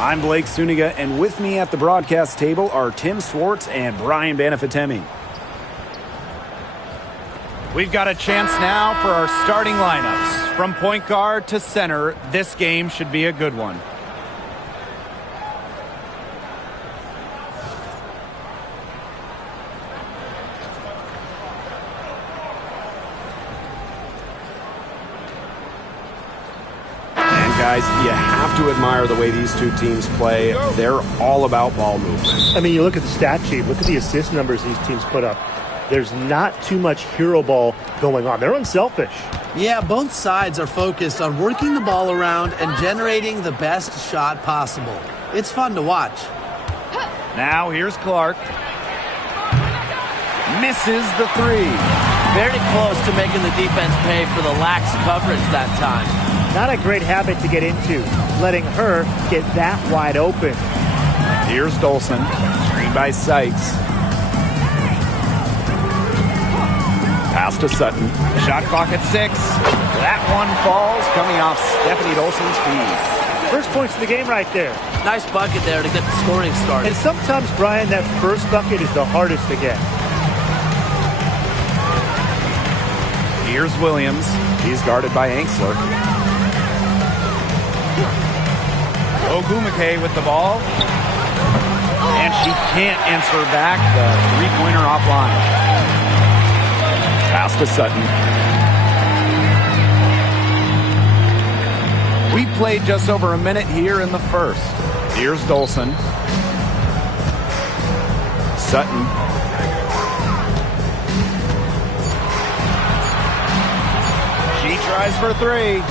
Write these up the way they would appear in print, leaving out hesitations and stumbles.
I'm Blake Suniga, and with me at the broadcast table are Tim Swartz and Brian Banafitemi. We've got a chance now for our starting lineups. From point guard to center, this game should be a good one. Guys, you have to admire the way these two teams play. They're all about ball movement. I mean, you look at the stat sheet, look at the assist numbers these teams put up. There's not too much hero ball going on. They're unselfish. Yeah, both sides are focused on working the ball around and generating the best shot possible. It's fun to watch. Now here's Clark. Misses the three. Very close to making the defense pay for the lax coverage that time. Not a great habit to get into, letting her get that wide open. Here's Dolson, screened by Sykes. Pass to Sutton. Shot clock at 6. That one falls, coming off Stephanie Dolson's feet. First points of the game right there. Nice bucket there to get the scoring started. And sometimes, Brian, that first bucket is the hardest to get. Here's Williams. He's guarded by Angsler. Ogumake with the ball. And she can't answer back the three-pointer offline. Pass to Sutton. We played just over a minute here in the first. Here's Dolson. Sutton. She tries for three.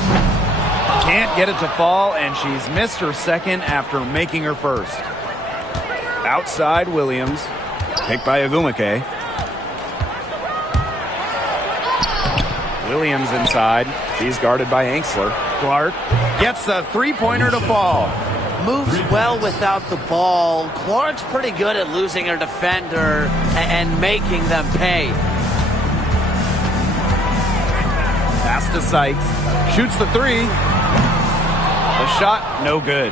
Can't get it to fall, and she's missed her second after making her first. Outside Williams. Picked by Ogumake. Williams inside. She's guarded by Angsler. Clark gets the three-pointer to fall. Moves well without the ball. Clark's pretty good at losing her defender and making them pay. Pass to Sykes. Shoots the three. The shot, no good.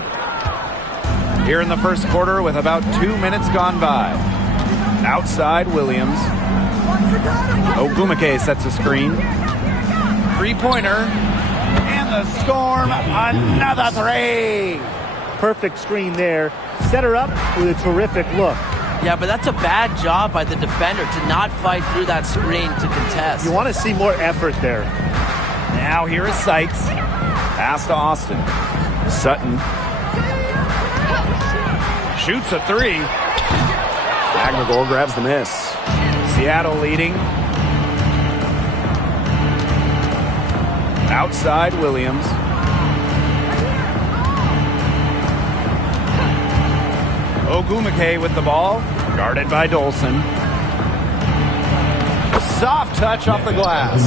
Here in the first quarter with about 2 minutes gone by. Outside Williams. Ogumake sets a screen. Three-pointer. And the Storm, another three. Perfect screen there. Set her up with a terrific look. Yeah, but that's a bad job by the defender to not fight through that screen to contest. You want to see more effort there. Now here is Sykes. Pass to Austin. Sutton. Shoots a three. McGregor grabs the miss. Seattle leading. Outside Williams. Ogumake with the ball. Guarded by Dolson. Soft touch off the glass.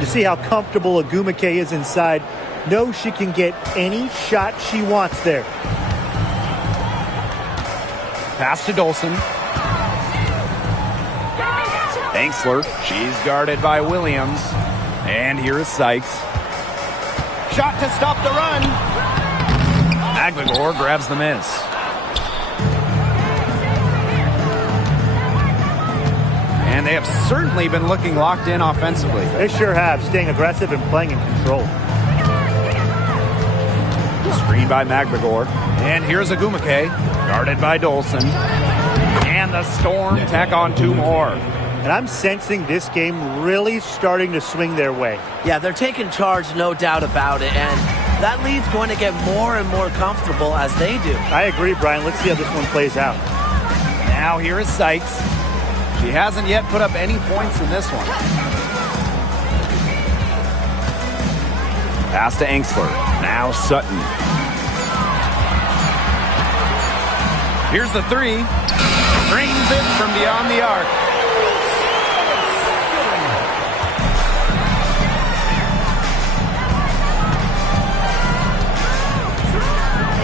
You see how comfortable Ogumake is inside. Knows she can get any shot she wants there. Pass to Dolson. Angsler. She's guarded by Williams. And here is Sykes. Shot to stop the run. McGregor grabs the miss. And they have certainly been looking locked in offensively. They sure have, staying aggressive and playing in control. Screen by McGregor. And here's Ogumake, guarded by Dolson. And the Storm tack on two more. And I'm sensing this game really starting to swing their way. Yeah, they're taking charge, no doubt about it. And that lead's going to get more and more comfortable as they do. I agree, Brian. Let's see how this one plays out. Now here is Sykes. She hasn't yet put up any points in this one. Pass to Angsler. Now Sutton. Here's the three. Drains it from beyond the arc.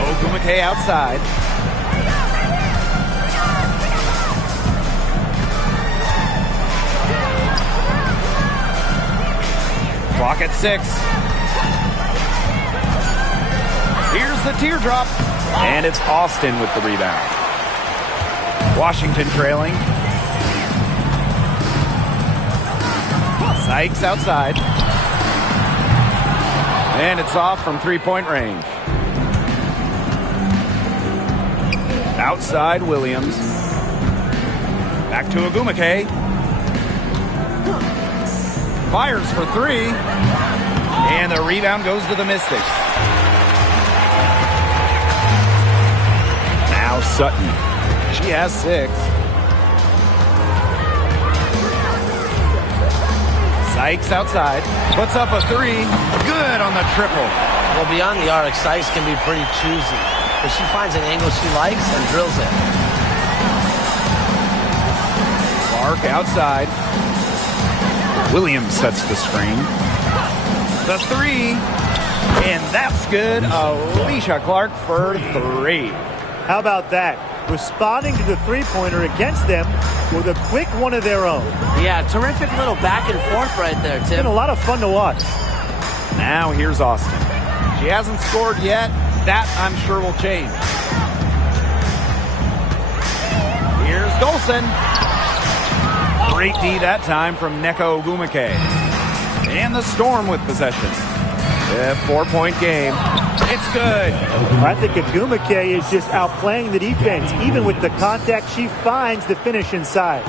Ogumake outside. Clock at 6. Here's the teardrop. And it's Austin with the rebound. Washington trailing. Sykes outside. And it's off from three-point range. Outside Williams. Back to Ogumake. Fires for three. And the rebound goes to the Mystics. Now Sutton. She has 6. Sykes outside. Puts up a 3. Good on the triple. Well, beyond the arc, Sykes can be pretty choosy. But she finds an angle she likes and drills it. Clark outside. Williams sets the screen. The 3. And that's good. Alicia Clark for 3. How about that? Responding to the three-pointer against them with a quick one of their own. Yeah, terrific little back and forth right there, Tim. Been a lot of fun to watch. Now here's Austin. She hasn't scored yet. That, I'm sure, will change. Here's Dolson. Great D that time from Neko Ogumake. And the Storm with possession. A 4-point game. It's good. I think Ogumake is just outplaying the defense. Even with the contact, she finds the finish inside.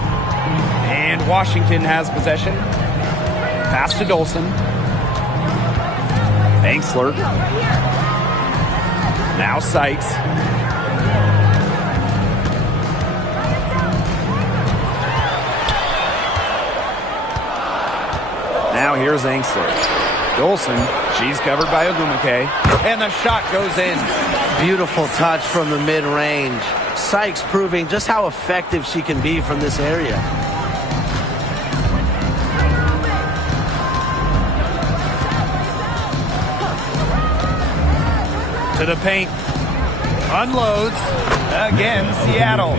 And Washington has possession. Pass to Dolson. Banksler. Now Sykes. Now here's Angsler. Dolson, she's covered by Ogumake. And the shot goes in. Beautiful touch from the mid-range. Sykes proving just how effective she can be from this area. To the paint. Unloads. Again, Seattle.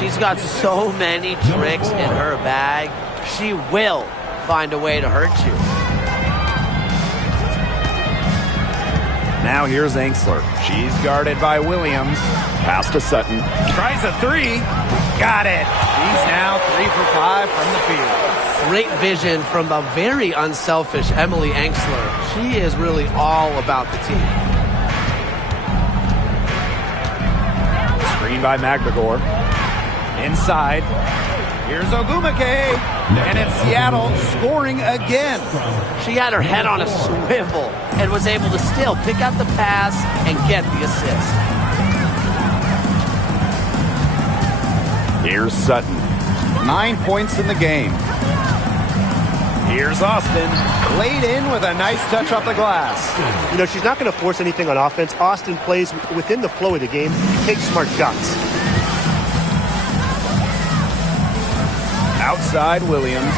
She's got so many tricks in her bag. She will find a way to hurt you. Now here's Angsler. She's guarded by Williams. Pass to Sutton. Tries a 3. Got it. She's now 3 for 5 from the field. Great vision from the very unselfish Emily Angsler. She is really all about the team. Screen by Magdagor. Inside. Here's Ogumake. And it's Seattle scoring again. She had her head on a swivel and was able to still pick out the pass and get the assist. Here's Sutton. 9 points in the game. Here's Austin. Laid in with a nice touch off the glass. You know, she's not going to force anything on offense. Austin plays within the flow of the game. She takes smart shots. Outside Williams.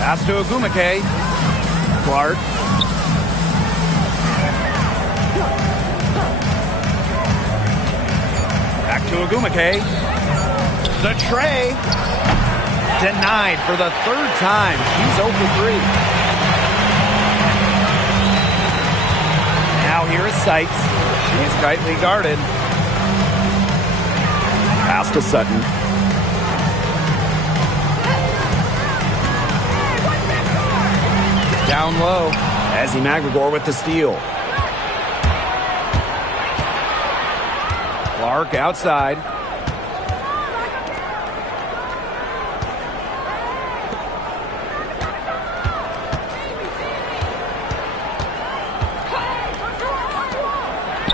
Pass to Ogumake. Clark. Back to Ogumake. The tray. Denied for the 3rd time. She's 0 for 3. Now here is Sykes. She's tightly guarded. Pass to Sutton. Down low. Ezzie Magdagor with the steal. Clark outside.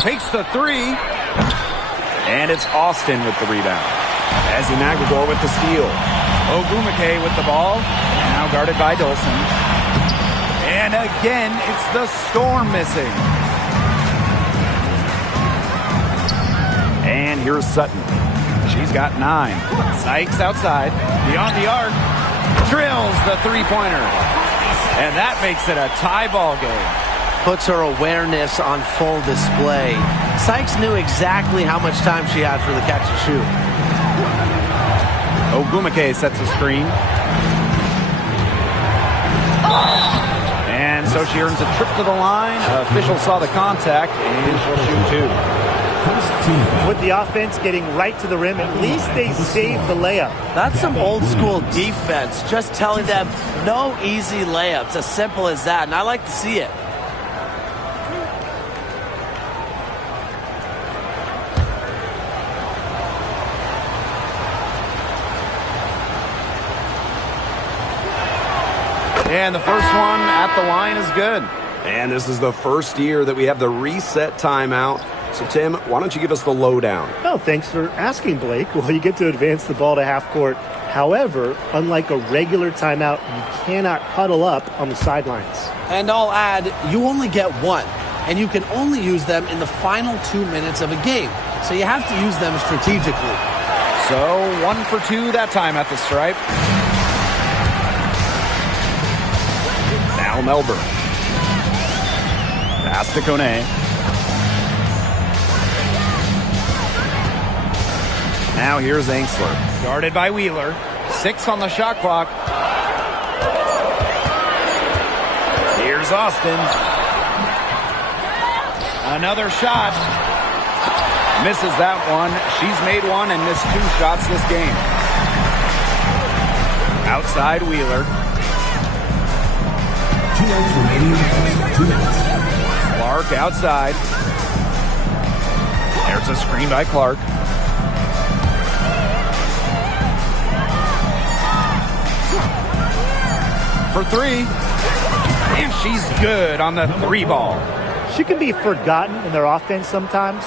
Takes the 3. And it's Austin with the rebound. Ezzie Magdagor with the steal. Ogumake with the ball. Now guarded by Dolson. And again, it's the Storm missing. And here's Sutton. She's got 9. Sykes outside. Beyond the arc. Drills the 3-pointer. And that makes it a tie ball game. Puts her awareness on full display. Sykes knew exactly how much time she had for the catch and shoot. Ogumake sets a screen. And so she earns a trip to the line. Officials saw the contact, and she'll shoot 2. With the offense getting right to the rim, at least they saved the layup. That's some old school defense, just telling them no easy layups, as simple as that, and I like to see it. And the first one at the line is good. And this is the first year that we have the reset timeout. So, Tim, why don't you give us the lowdown? Oh, thanks for asking, Blake. Well, you get to advance the ball to half court. However, unlike a regular timeout, you cannot huddle up on the sidelines. And I'll add, you only get one, and you can only use them in the final 2 minutes of a game. So you have to use them strategically. So 1 for 2 that time at the stripe. Now Melbourne. Pass to Kone. Now here's Angsler. Guarded by Wheeler. 6 on the shot clock. Here's Austin. Another shot. Misses that one. She's made one and missed 2 shots this game. Outside Wheeler. 2 minutes remaining. 2 minutes. Clark outside. There's a screen by Clark. For 3. And she's good on the 3 ball. She can be forgotten in their offense sometimes,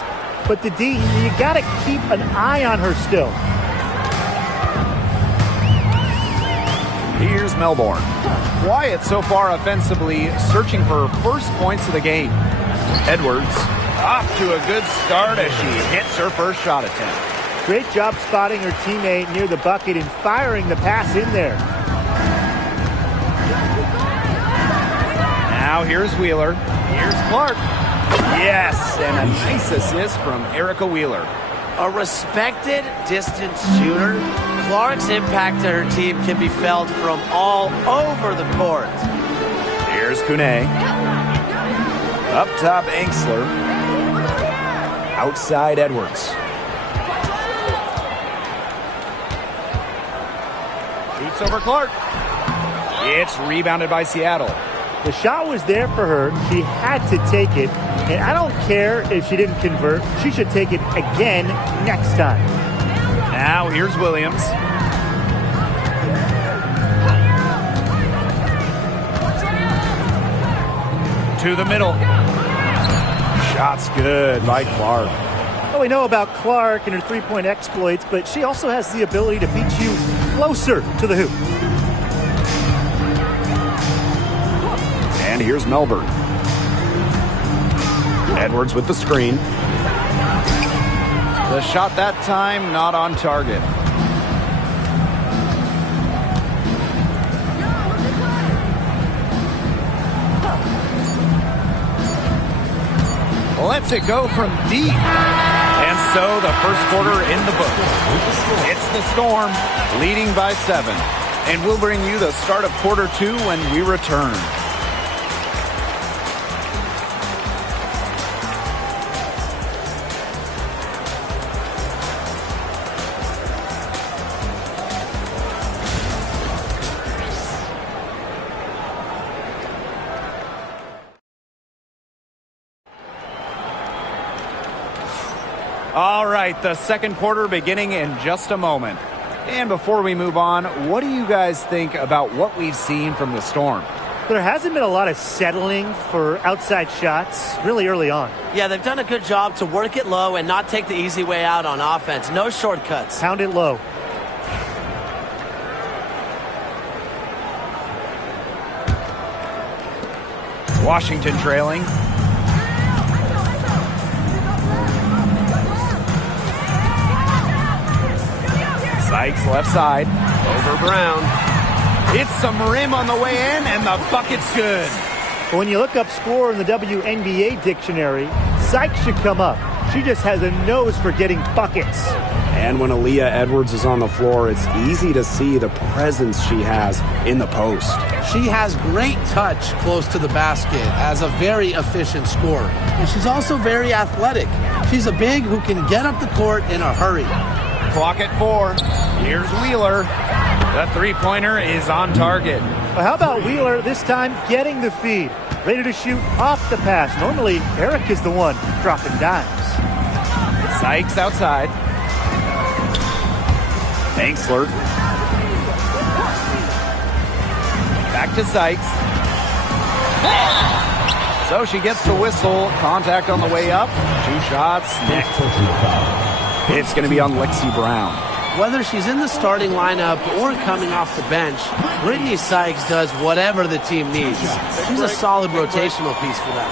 but the D, you got to keep an eye on her still. Here's Melbourne. Quiet so far offensively, searching for her first points of the game. Edwards off to a good start as she hits her first shot attempt. Great job spotting her teammate near the bucket and firing the pass in there. Now here's Wheeler. Here's Clark. Yes, and a nice assist from Erica Wheeler. A respected distance shooter, Clark's impact to her team can be felt from all over the court. Here's Kune. Up top, Angsler. Outside, Edwards. Shoots over Clark. It's rebounded by Seattle. The shot was there for her. She had to take it. And I don't care if she didn't convert. She should take it again next time. Now here's Williams. To the middle. Shot's good by Clark. Well, we know about Clark and her three-point exploits, but she also has the ability to beat you closer to the hoop. And here's Melbourne. Edwards with the screen. The shot that time not on target. Lets it go from deep. And so the first quarter in the books. It's the Storm leading by 7. And we'll bring you the start of quarter 2 when we return. All right, the second quarter beginning in just a moment. And before we move on, what do you guys think about what we've seen from the Storm? There hasn't been a lot of settling for outside shots really early on. Yeah, they've done a good job to work it low and not take the easy way out on offense. No shortcuts. Pound it low. Washington trailing. Sykes left side. Over Brown. Hits some rim on the way in, and the bucket's good. But when you look up score in the WNBA dictionary, Sykes should come up. She just has a nose for getting buckets. And when Aaliyah Edwards is on the floor, it's easy to see the presence she has in the post. She has great touch close to the basket as a very efficient scorer. And she's also very athletic. She's a big who can get up the court in a hurry. Clock at 4. Here's Wheeler. The three-pointer is on target. Well, how about Wheeler this time getting the feed? Ready to shoot off the pass. Normally, Eric is the one dropping dimes. Sykes outside. Angsler. Back to Sykes. So she gets to whistle. Contact on the way up. 2 shots. Next. It's going to be on Lexi Brown. Whether she's in the starting lineup or coming off the bench, Brittany Sykes does whatever the team needs. She's a solid rotational piece for them.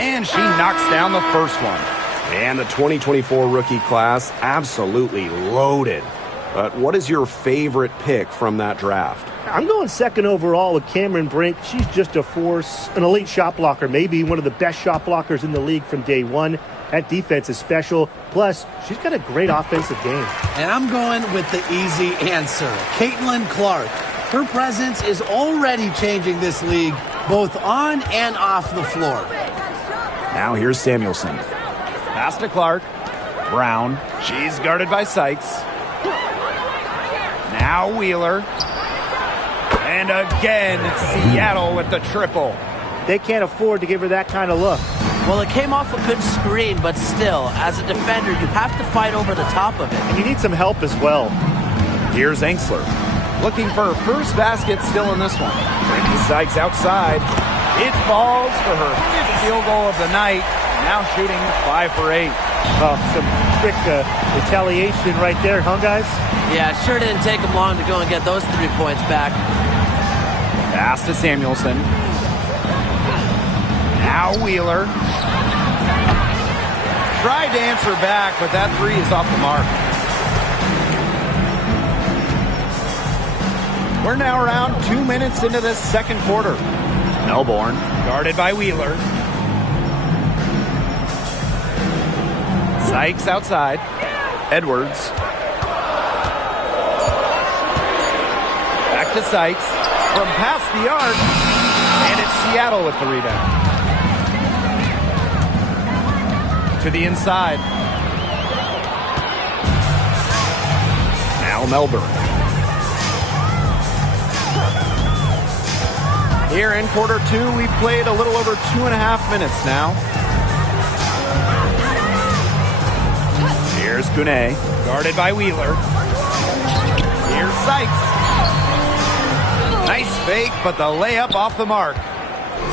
And she knocks down the first one. And the 2024 rookie class absolutely loaded. But what is your favorite pick from that draft? I'm going second overall with Cameron Brink. She's just a force, an elite shot blocker, maybe one of the best shot blockers in the league from day one. That defense is special. Plus, she's got a great offensive game. And I'm going with the easy answer, Caitlin Clark. Her presence is already changing this league, both on and off the floor. Now here's Samuelson. Pass to Clark. Brown. She's guarded by Sykes. Now Wheeler. And again, Seattle with the triple. They can't afford to give her that kind of look. Well, it came off a good screen, but still, as a defender, you have to fight over the top of it. And you need some help as well. Here's Angsler. Looking for her first basket still in this one. Brittany Sykes outside. It falls for her 5th field goal of the night. Now shooting 5 for 8. Oh, some quick retaliation right there, huh, guys? Yeah, sure didn't take them long to go and get those 3 points back. Pass to Samuelson. Now Wheeler. Tried to answer back, but that 3 is off the mark. We're now around 2 minutes into this second quarter. Melbourne, guarded by Wheeler. Sykes outside. Edwards. Back to Sykes. From past the arc. And it's Seattle with the rebound. To the inside. Now Melbourne. Here in quarter 2, we've played a little over 2.5 minutes now. Here's Kune, guarded by Wheeler. Here's Sykes. Nice fake, but the layup off the mark.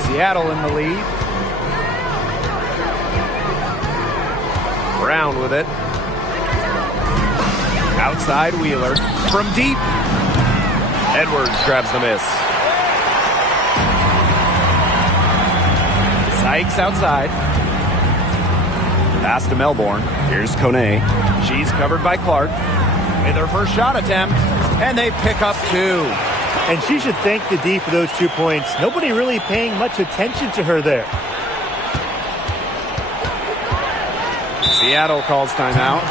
Seattle in the lead. Brown with it. Outside Wheeler. From deep. Edwards grabs the miss. Sykes outside. Pass to Melbourne. Here's Kone. She's covered by Clark. With her first shot attempt. And they pick up 2. And she should thank the D for those 2 points. Nobody really paying much attention to her there. Seattle calls timeout.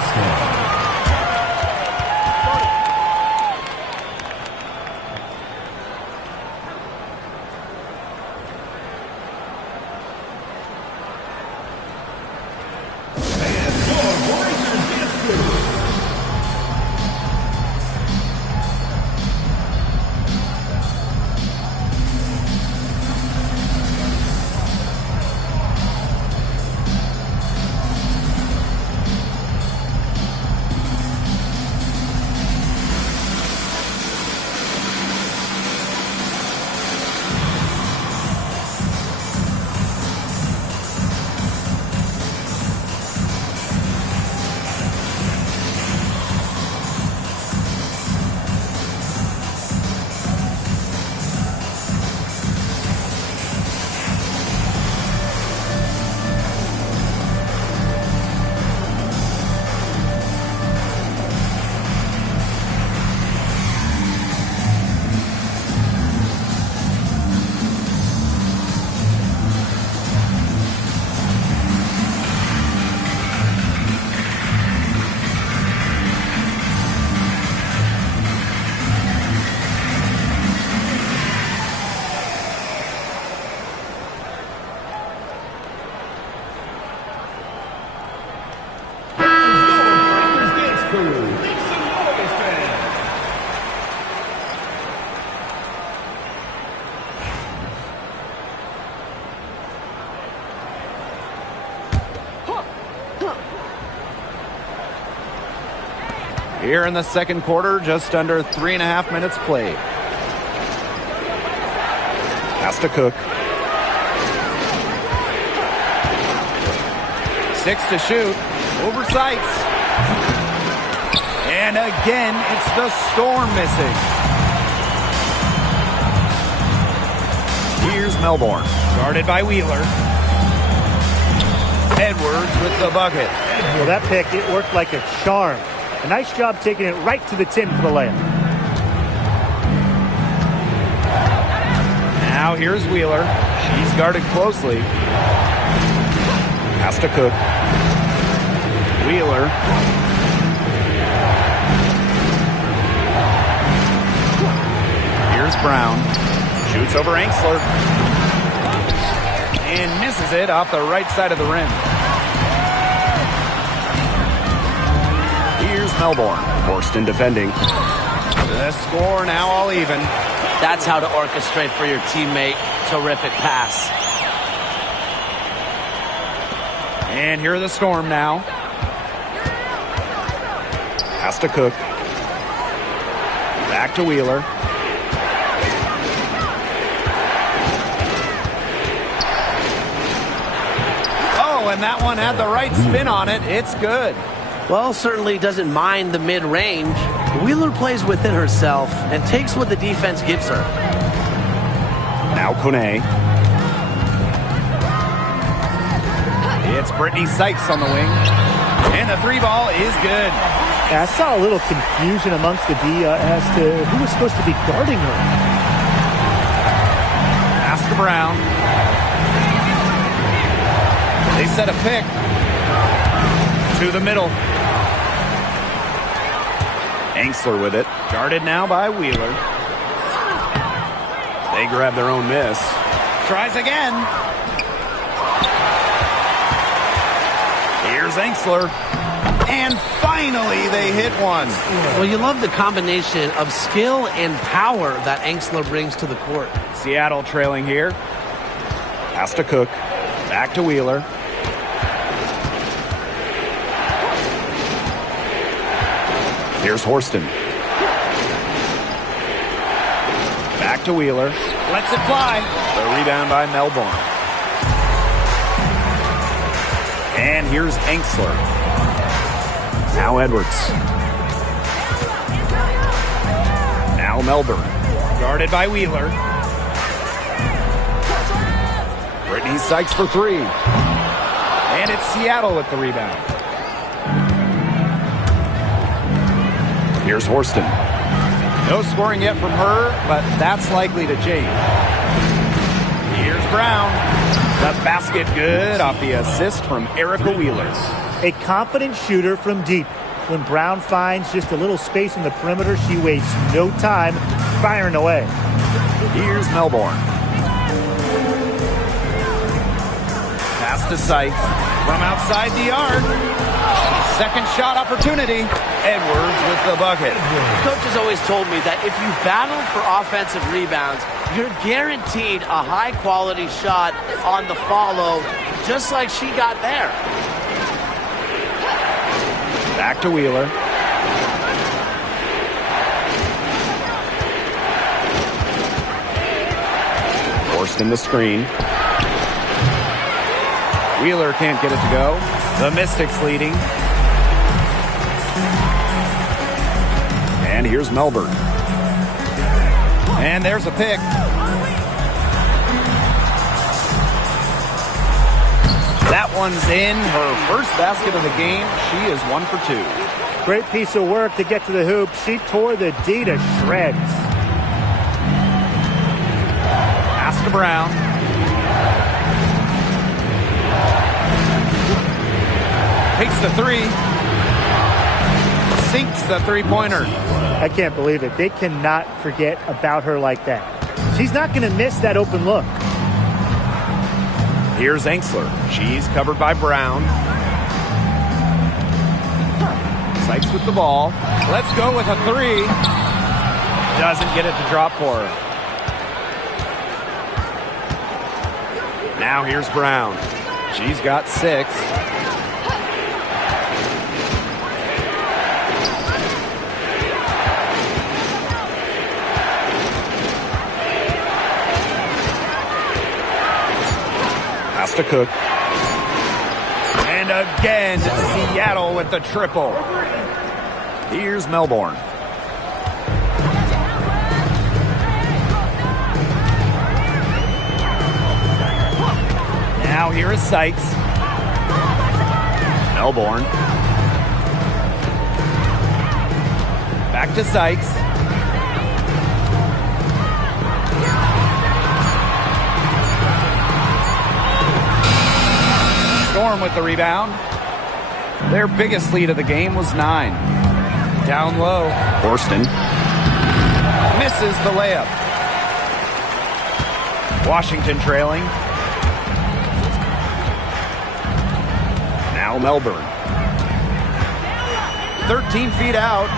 Here in the second quarter, just under 3.5 minutes played. Has to Cook. 6 to shoot. Over sights. And again, it's the Storm missing. Here's Melbourne. Guarded by Wheeler. Edwards with the bucket. Well, that pick, it worked like a charm. A nice job taking it right to the tin for the layup. Now here's Wheeler. She's guarded closely. Has to Cook. Wheeler. Here's Brown. Shoots over Angsler. And misses it off the right side of the rim. Here's Melbourne. Horston defending. The score now all even. That's how to orchestrate for your teammate. Terrific pass. And here are the Storm now. Has to Cook. Back to Wheeler. Oh, and that one had the right spin on it. It's good. Well, certainly doesn't mind the mid-range. Wheeler plays within herself and takes what the defense gives her. Now Kone. It's Brittany Sykes on the wing. And the three ball is good. Yeah, I saw a little confusion amongst the D as to who was supposed to be guarding her. Pass to Brown. They set a pick. To the middle. Angsler with it. Guarded now by Wheeler. They grab their own miss. Tries again. Here's Angsler. And finally they hit one. Well, you love the combination of skill and power that Angsler brings to the court. Seattle trailing here. Has to Cook. Back to Wheeler. Here's Horston. Back to Wheeler. Lets it fly. The rebound by Melbourne. And here's Angsler. Now Edwards. Now Melbourne. Guarded by Wheeler. Brittany Sykes for three. And it's Seattle with the rebound. Here's Horston. No scoring yet from her, but that's likely to change. Here's Brown. The basket good off the assist from Erica Wheeler. A confident shooter from deep. When Brown finds just a little space in the perimeter, she wastes no time firing away. Here's Melbourne. Pass to Sykes from outside the arc. Second shot opportunity. Edwards with the bucket. Coach has always told me that if you battle for offensive rebounds, you're guaranteed a high-quality shot on the follow, just like she got there. Back to Wheeler. Forced in the screen. Wheeler can't get it to go. The Mystics leading. And here's Melbourne. And there's a pick. That one's in. Her first basket of the game. She is 1 for 2. Great piece of work to get to the hoop. She tore the D to shreds. Pass to Brown. Takes the three. Sinks the three-pointer. I can't believe it. They cannot forget about her like that. She's not going to miss that open look. Here's Angsler. She's covered by Brown. Sykes with the ball. Let's go with a three. Doesn't get it to drop for her. Now here's Brown. She's got 6. to cook. And again, Seattle with the triple. Here's Melbourne. Now here is Sykes. Melbourne. Back to Sykes. Storm with the rebound. Their biggest lead of the game was 9. Down low. Horston. Misses the layup. Washington trailing. Now Melbourne. 13 feet out.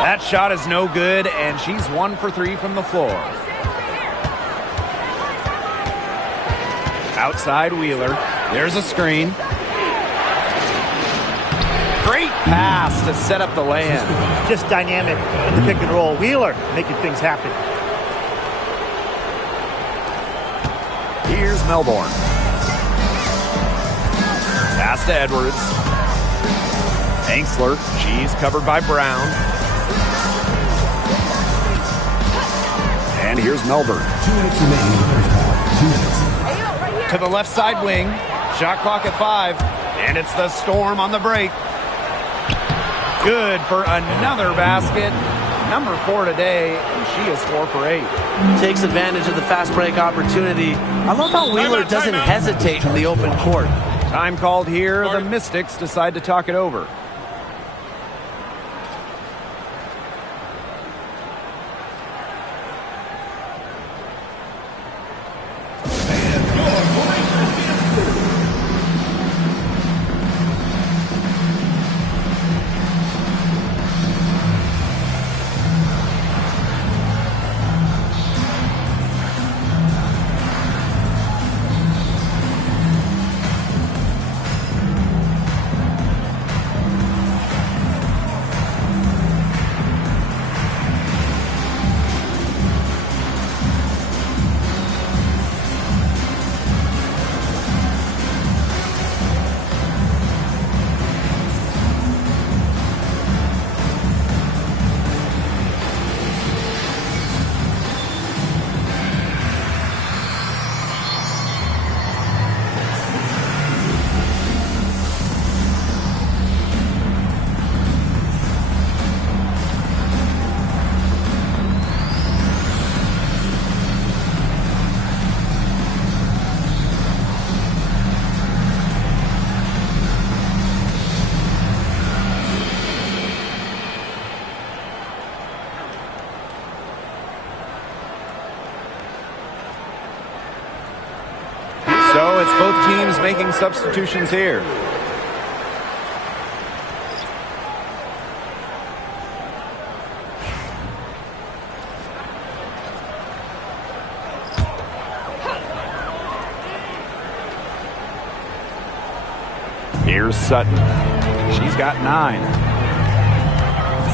That shot is no good, and she's 1 for 3 from the floor. Outside Wheeler. There's a screen. Great pass to set up the lay-in. Just dynamic in the pick and roll. Wheeler making things happen. Here's Melbourne. Pass to Edwards. Angsler. She's covered by Brown. And here's Melbourne. 2 minutes remaining in the first half. 2 minutes. To the left side wing. Shot clock at 5. And it's the Storm on the break. Good for another basket. Number 4 today, and she is 4 for 8. Takes advantage of the fast break opportunity. I love how Wheeler doesn't hesitate in the open court. Time called here. The Mystics decide to talk it over. So it's both teams making substitutions here. Here's Sutton. She's got 9.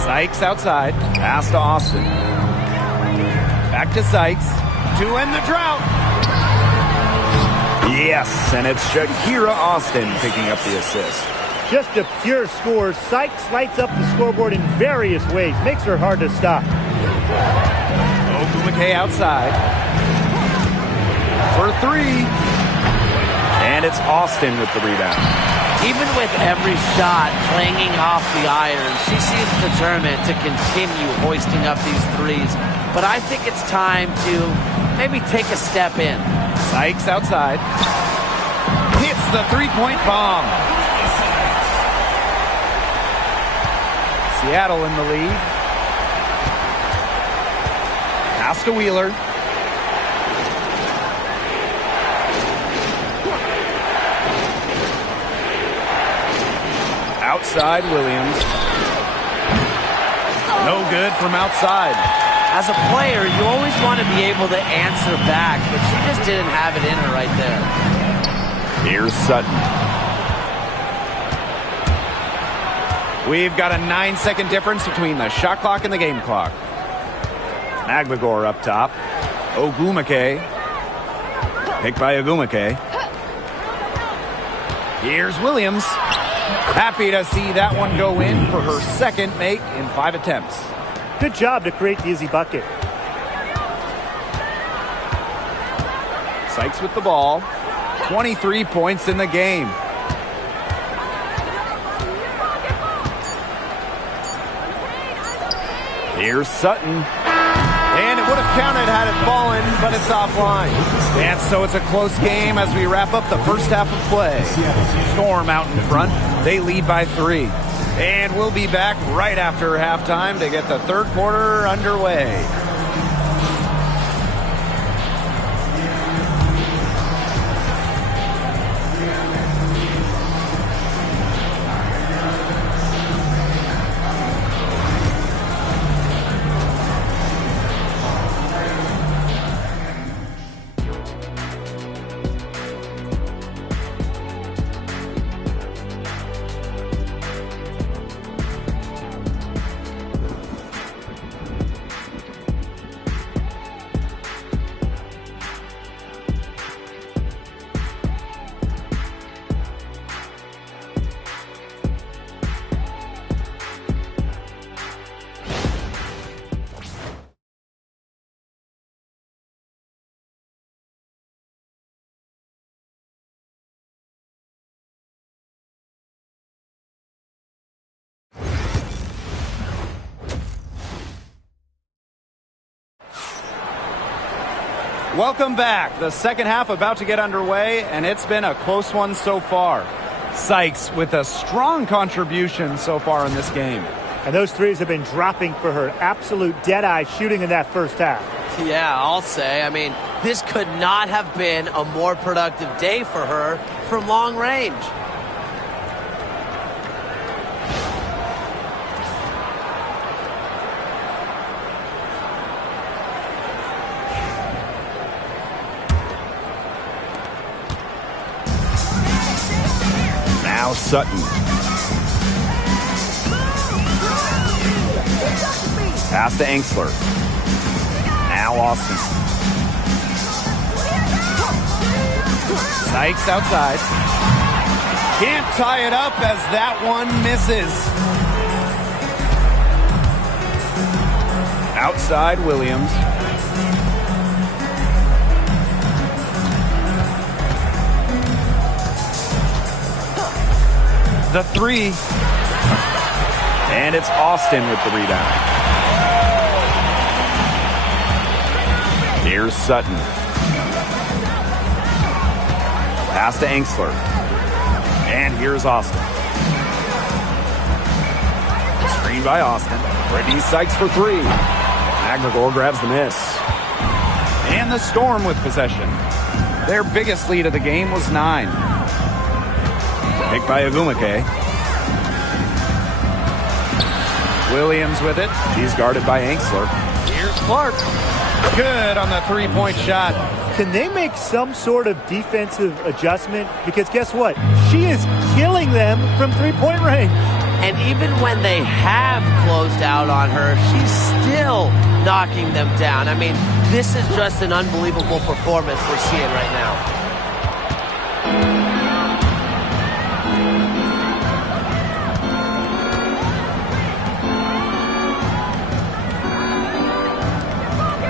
Sykes outside. Pass to Austin. Back to Sykes. To end the drought. Yes, and it's Shakira Austin picking up the assist. Just a pure score. Sykes lights up the scoreboard in various ways. Makes her hard to stop. Ogumake outside. For 3. And it's Austin with the rebound. Even with every shot clanging off the iron, she seems determined to continue hoisting up these threes. But I think it's time to maybe take a step in. Sykes outside. Hits the three-point bomb. Seattle in the lead. Pass to Wheeler. Outside Williams. No good from outside. As a player, you always want to be able to answer back, but she just didn't have it in her right there. Here's Sutton. We've got a 9-second difference between the shot clock and the game clock. Magbagor up top. Ogumake. Picked by Ogumake. Here's Williams. Happy to see that one go in for her second make in 5 attempts. Good job to create the easy bucket. Sykes with the ball. 23 points in the game. Here's Sutton. And it would have counted had it fallen, but it's offline. And so it's a close game as we wrap up the first half of play. Storm out in front. They lead by 3. And we'll be back right after halftime to get the third quarter underway. Welcome back. The second half about to get underway, and it's been a close one so far. Sykes with a strong contribution so far in this game. And those threes have been dropping for her. Absolute dead-eye shooting in that first half. Yeah, I'll say. I mean, this could not have been a more productive day for her from long range. Now Sutton. Pass to Angsler. Now Austin. Sykes outside. Can't tie it up as that one misses. Outside Williams. The three. And it's Austin with the rebound. Here's Sutton. Pass to Angsler. And here's Austin. Screen by Austin. Brittany Sykes for 3. McGregor grabs the miss. And the Storm with possession. Their biggest lead of the game was 9. Picked by Ogumake. Williams with it. He's guarded by Angsler. Here's Clark. Good on the three-point shot. Can they make some sort of defensive adjustment? Because guess what? She is killing them from three-point range. And even when they have closed out on her, she's still knocking them down. I mean, this is just an unbelievable performance we're seeing right now.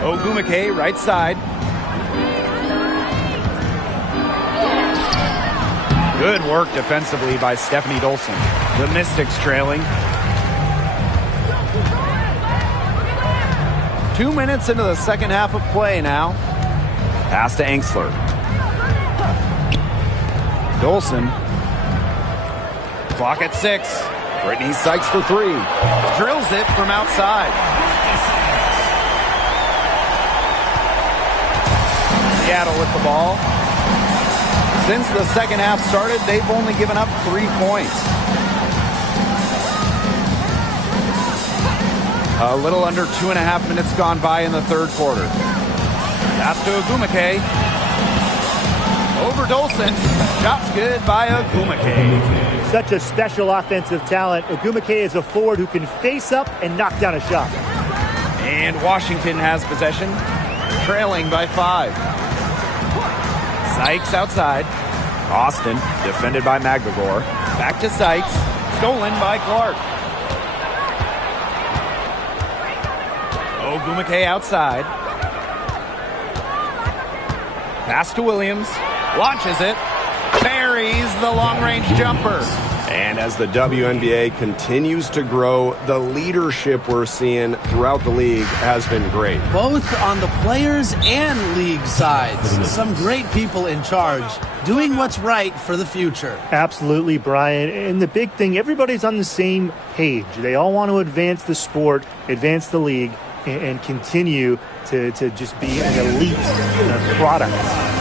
Ogumake, right side. Good work defensively by Stephanie Dolson. The Mystics trailing. 2 minutes into the second half of play now. Pass to Angsler. Dolson. Clock at 6. Brittany Sykes for 3. Drills it from outside. Seattle with the ball. Since the second half started, they've only given up 3 points. A little under 2.5 minutes gone by in the third quarter. Pass to Ogumake. Over Dolson. Shot's good by Ogumake. Such a special offensive talent. Ogumake is a forward who can face up and knock down a shot. And Washington has possession, trailing by 5. Sykes outside. Austin, defended by Magbagor. Back to Sykes. Stolen by Clark. Ogumake outside. Pass to Williams. Launches it. Buries the long-range jumper. And as the WNBA continues to grow, the leadership we're seeing throughout the league has been great. Both on the players and league sides. Some great people in charge, doing what's right for the future. Absolutely, Brian. And the big thing, everybody's on the same page. They all want to advance the sport, advance the league, and continue to just be an elite product.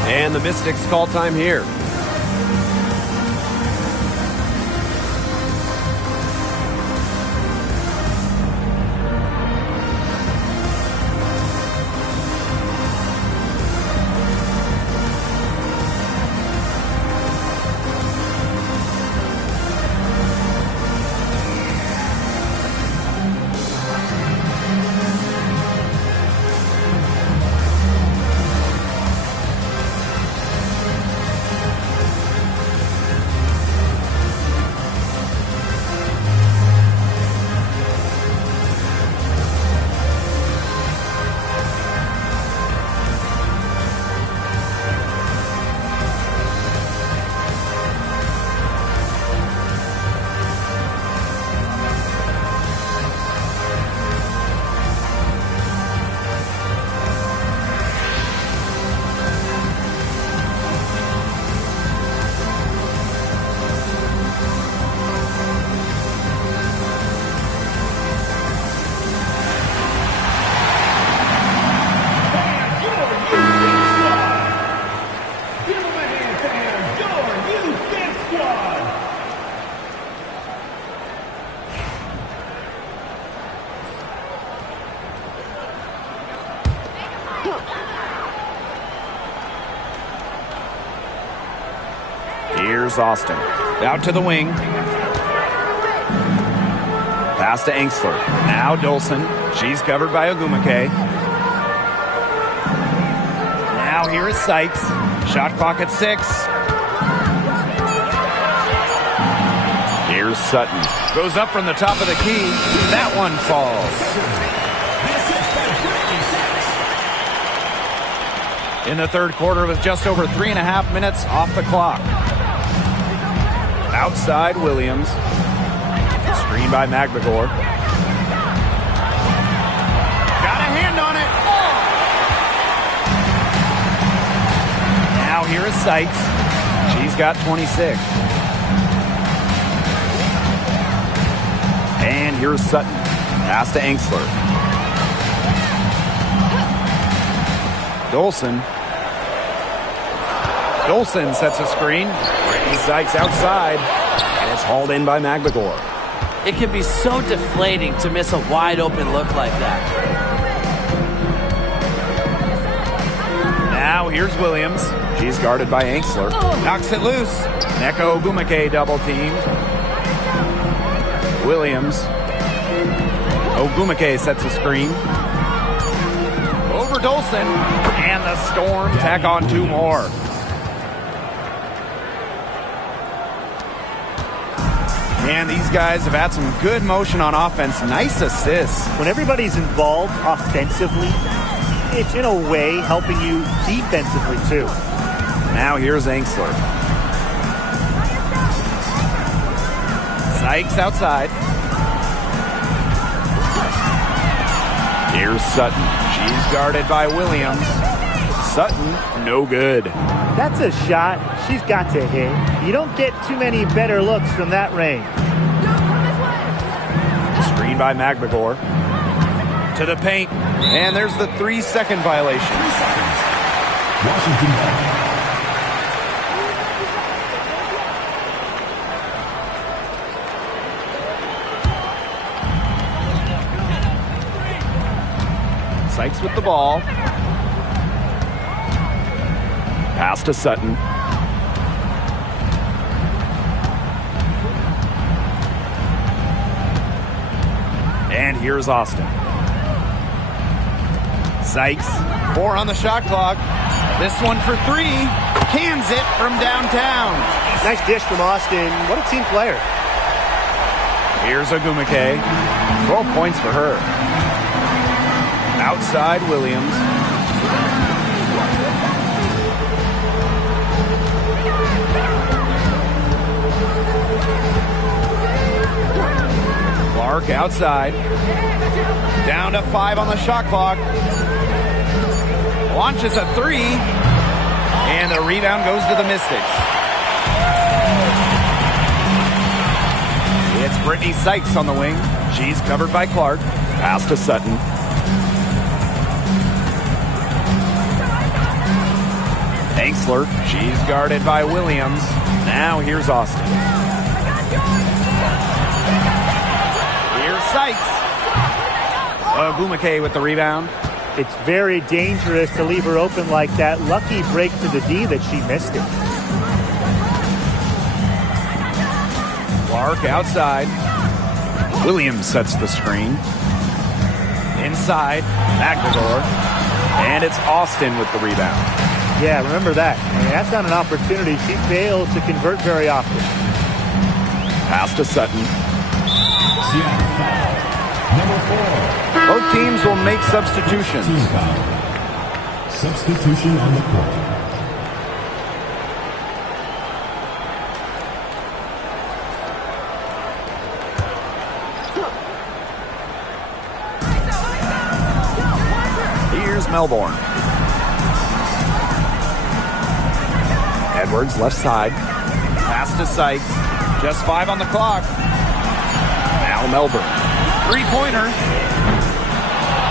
And the Mystics call time here. Here's Austin. Out to the wing. Pass to Angsler. Now Dolson. She's covered by Ogumake. Now here is Sykes. Shot clock at 6. Here's Sutton. Goes up from the top of the key. That one falls. In the third quarter with just over 3.5 minutes off the clock. Outside Williams. Screen by Magbagor. Got a hand on it. Now here is Sykes. She's got 26. And here's Sutton. Pass to Angsler. Dolson sets a screen. Brittany Sykes outside. And it's hauled in by Magbagor. It can be so deflating to miss a wide open look like that. Now here's Williams. She's guarded by Angsler. Knocks it loose. Neko Ogumake double teamed. Williams. Ogumake sets a screen. Over Dolson. And the Storm tack on 2 more. And these guys have had some good motion on offense. Nice assists. When everybody's involved offensively, it's in a way helping you defensively too. Now here's Angsler. Sykes outside. Here's Sutton. She's guarded by Williams. Sutton, no good. That's a shot she's got to hit. You don't get too many better looks from that range. Screen by Magbagor. To the paint. And there's the 3-second violation. 3 seconds. Washington ball. Sykes with the ball. Pass to Sutton. And here's Austin. Sykes, 4 on the shot clock. This one for 3. cans it from downtown. Nice dish from Austin. What a team player. Here's Ogumake. 12 points for her. Outside Williams. Clark outside. Down to 5 on the shot clock. Launches a 3. And the rebound goes to the Mystics. It's Brittany Sykes on the wing. She's covered by Clark. Pass to Sutton. Hanksler. She's guarded by Williams. Now here's Austin. Here's Sykes. Ogumake with the rebound. It's very dangerous to leave her open like that. Lucky break to the D that she missed it. Clark outside. Williams sets the screen. Inside, McNamara. And it's Austin with the rebound. Yeah, remember that. I mean, that's not an opportunity. She fails to convert very often. Pass to Sutton. Number 4. Both teams will make substitutions. Team foul. Substitution on the court. Here's Melbourne. Edwards left side. Pass to Sykes. Just 5 on the clock. Now Melbourne. 3-pointer.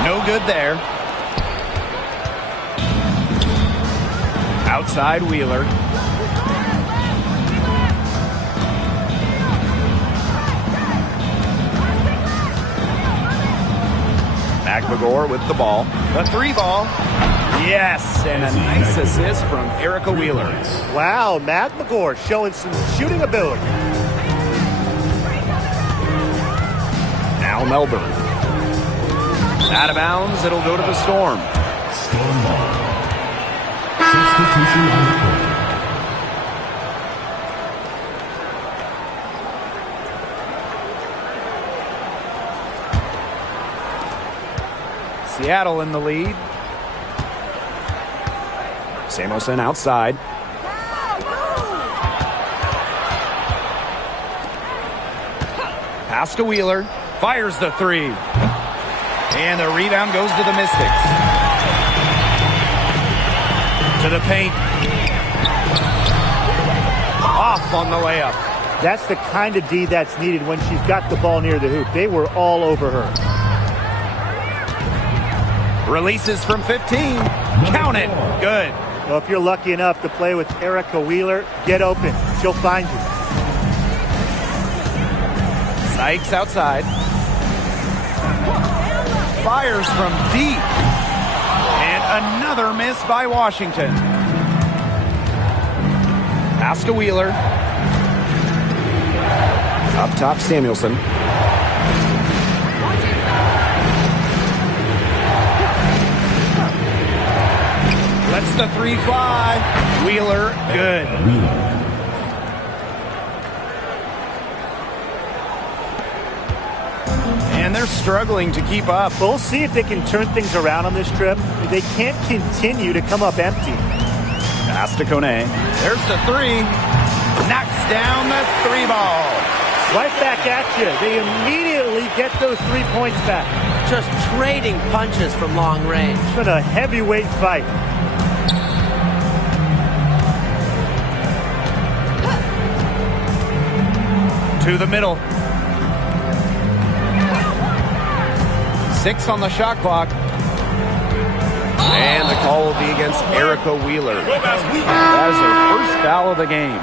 No good there. Outside Wheeler. McNamara with the ball. The 3 ball. Yes, and a nice assist from Erica Wheeler. Wow, Matt McGore showing some shooting ability. Now Melbourne. Out of bounds, it'll go to the Storm. Storm ball. Substitution on the court. Seattle in the lead. Samuelson outside. Pass to Wheeler. Fires the 3. And the rebound goes to the Mystics. To the paint. Off on the layup. That's the kind of D that's needed when she's got the ball near the hoop. They were all over her. Releases from 15. Count it. Good. Well, if you're lucky enough to play with Erica Wheeler, get open. She'll find you. Sykes outside. Fires from deep. And another miss by Washington. Pass to Wheeler. Up top, Samuelson. Lets the 3 fly. Wheeler, good. And they're struggling to keep up. We'll see if they can turn things around on this trip. They can't continue to come up empty. Pass to Kone. There's the 3. Knocks down the 3 ball. Right back at you. They immediately get those 3 points back. Just trading punches from long range. It's been a heavyweight fight. To the middle. 6 on the shot clock. And the call will be against Erica Wheeler. That is her first foul of the game.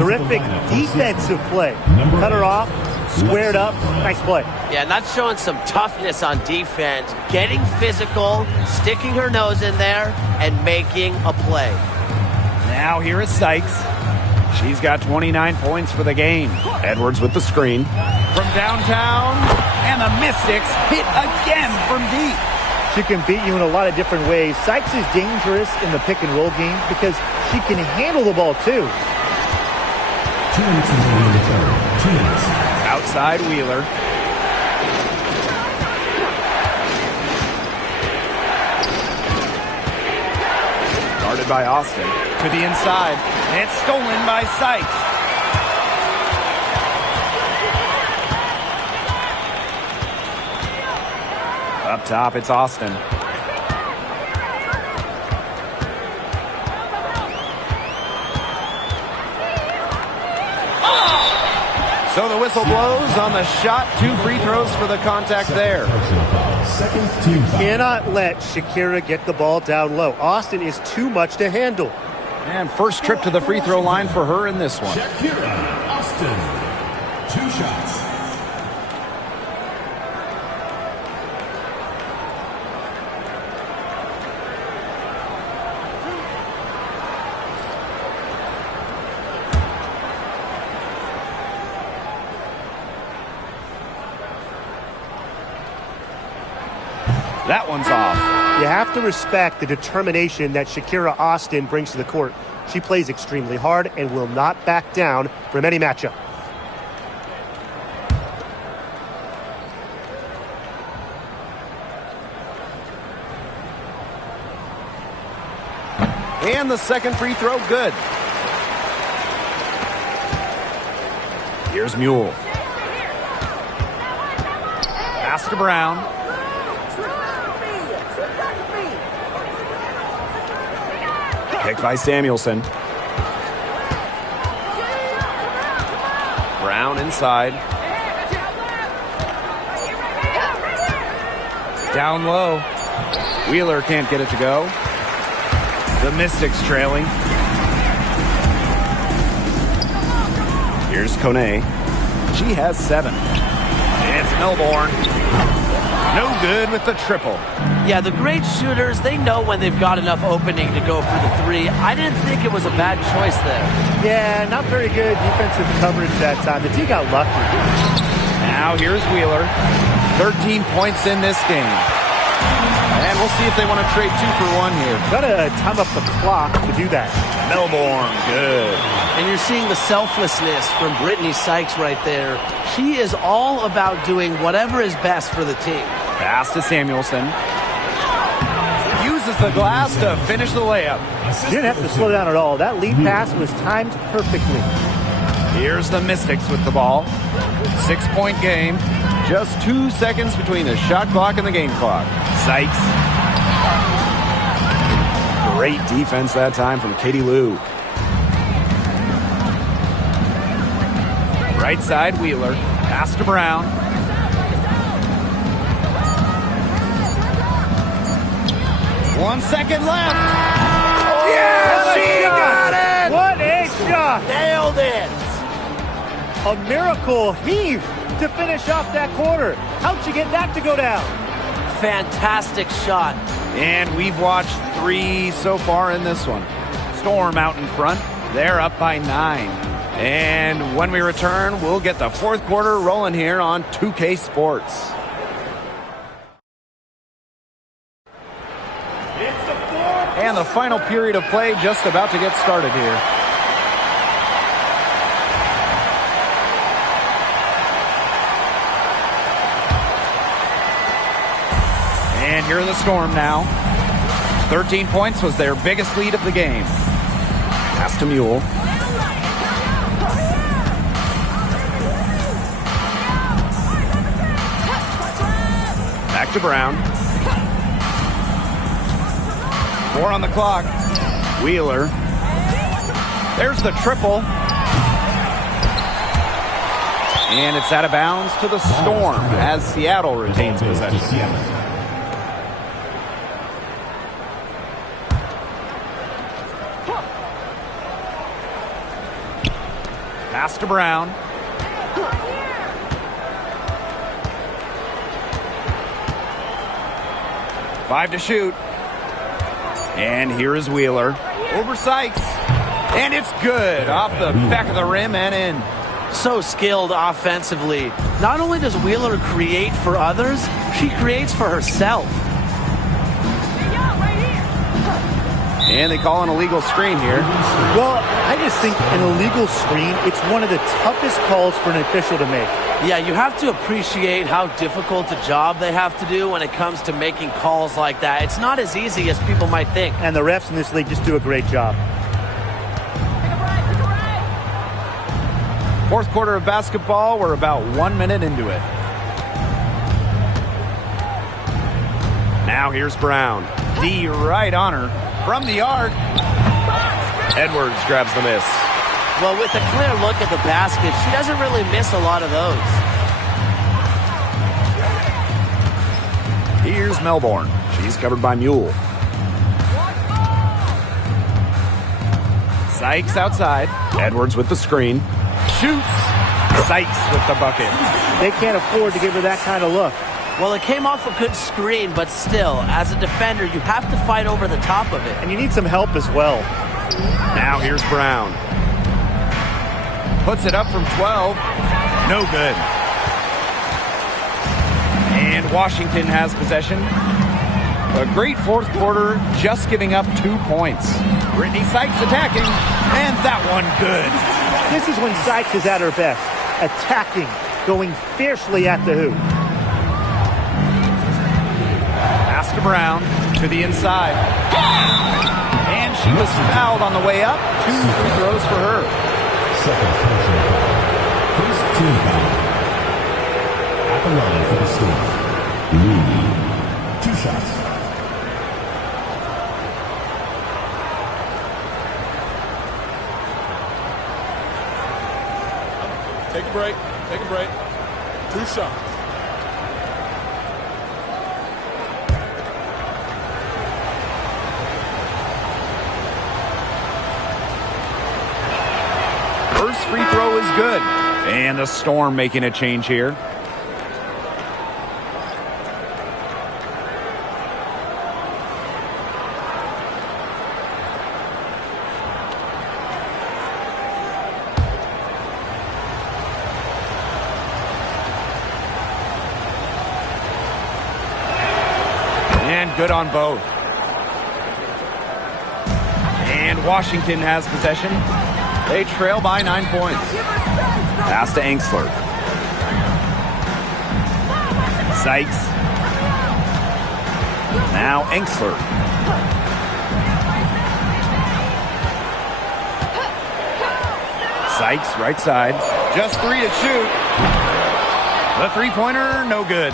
Terrific defensive play. Cut her off, squared up. Nice play. Yeah, not showing some toughness on defense. Getting physical, sticking her nose in there, and making a play. Now here is Sykes. She's got 29 points for the game. Edwards with the screen. From downtown, and the Mystics hit again from deep. She can beat you in a lot of different ways. Sykes is dangerous in the pick and roll game because she can handle the ball too. 2 minutes remaining in the third. 2 minutes. Outside Wheeler. Guarded by Austin. To the inside. And stolen by Sykes. Up top, it's Austin. So the whistle blows on the shot. 2 free throws for the contact there. Second team foul. Cannot let Shakira get the ball down low. Austin is too much to handle. And first trip to the free throw line for her in this one. Shakira Austin. 2 shots. That one's off. You have to respect the determination that Shakira Austin brings to the court. She plays extremely hard and will not back down from any matchup. And the second free throw, good. Here's Mule. Pass to Brown. Picked by Samuelson. Brown inside. Down low. Wheeler can't get it to go. The Mystics trailing. Here's Kone. She has 7. It's Melbourne. No good with the triple. Yeah, the great shooters, they know when they've got enough opening to go for the 3. I didn't think it was a bad choice there. Yeah, not very good defensive coverage that time. The team got lucky. Now here's Wheeler. 13 points in this game. And we'll see if they want to trade 2 for 1 here. Got to time up the clock to do that. Melbourne, good. And you're seeing the selflessness from Brittany Sykes right there. She is all about doing whatever is best for the team. Pass to Samuelson. Uses the glass to finish the layup. You didn't have to slow down at all. That lead pass was timed perfectly. Here's the Mystics with the ball. 6-point game. Just 2 seconds between the shot clock and the game clock. Sykes. Great defense that time from Katie Lou. Right side, Wheeler. Pass to Brown. One second left. Oh, yeah, she got it. What a shot. Nailed it. A miracle heave to finish off that quarter. How'd you get that to go down? Fantastic shot. And we've watched 3 so far in this one. Storm out in front. They're up by 9. And when we return, we'll get the 4th quarter rolling here on 2K Sports. And the final period of play just about to get started here. And here are the Storm now. 13 points was their biggest lead of the game. Pass to Mule. Back to Brown. 4 on the clock. Wheeler. There's the triple. And it's out of bounds to the Storm as Seattle retains possession. Pass to Brown. Five to shoot. And here is Wheeler. Over Sykes. And it's good. Off the back of the rim and in. So skilled offensively. Not only does Wheeler create for others, she creates for herself. And they call an illegal screen here. Well, I just think an illegal screen, it's one of the toughest calls for an official to make. Yeah, you have to appreciate how difficult a job they have to do when it comes to making calls like that. It's not as easy as people might think. And the refs in this league just do a great job. Fourth quarter of basketball. We're about 1 minute into it. Now here's Brown. D right on her from the arc. Edwards grabs the miss. Well, with a clear look at the basket, she doesn't really miss a lot of those. Here's Melbourne. She's covered by Mule. Sykes outside. Edwards with the screen. Shoots. Sykes with the bucket. They can't afford to give her that kind of look. Well, it came off a good screen, but still, as a defender, you have to fight over the top of it. And you need some help as well. Now here's Brown. Puts it up from 12. No good. And Washington has possession. A great fourth quarter, just giving up 2 points. Brittany Sykes attacking, and that one good. This is when Sykes is at her best. Attacking, going fiercely at the hoop. Pass to Brown, to the inside. And she was fouled on the way up. 2 free throws for her. Second personal foul. First team foul. At the line for the Steelers. Lee. 2 shots. Take a break. Take a break. 2 shots. First free throw is good. And the Storm making a change here. And good on both. And Washington has possession. They trail by 9 points. Pass to Angsler. Sykes. Now Angsler. Sykes, right side. Just 3 to shoot. The three-pointer, no good.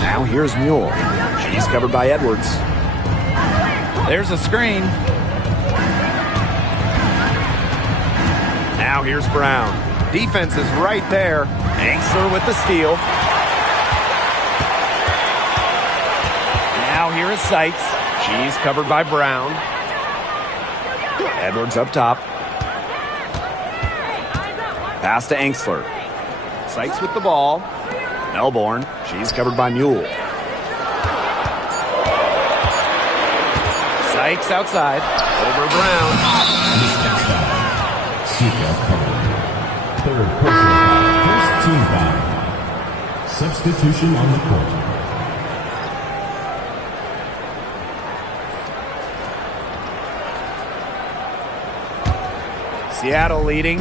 Now here's Mule. She's covered by Edwards. There's a screen. Now here's Brown. Defense is right there. Angsler with the steal. Now here is Sykes. She's covered by Brown. Edwards up top. Pass to Angsler. Sykes with the ball. Melbourne. She's covered by Mule. Sykes outside. Over Brown. Sika covered. Third personal foul. First team foul. Substitution on the court. Seattle leading.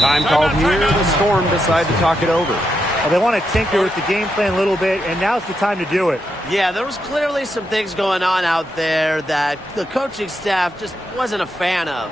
Time called here. The Storm decide to talk it over. Well, they want to tinker with the game plan a little bit, and now's the time to do it. Yeah, there was clearly some things going on out there that the coaching staff just wasn't a fan of.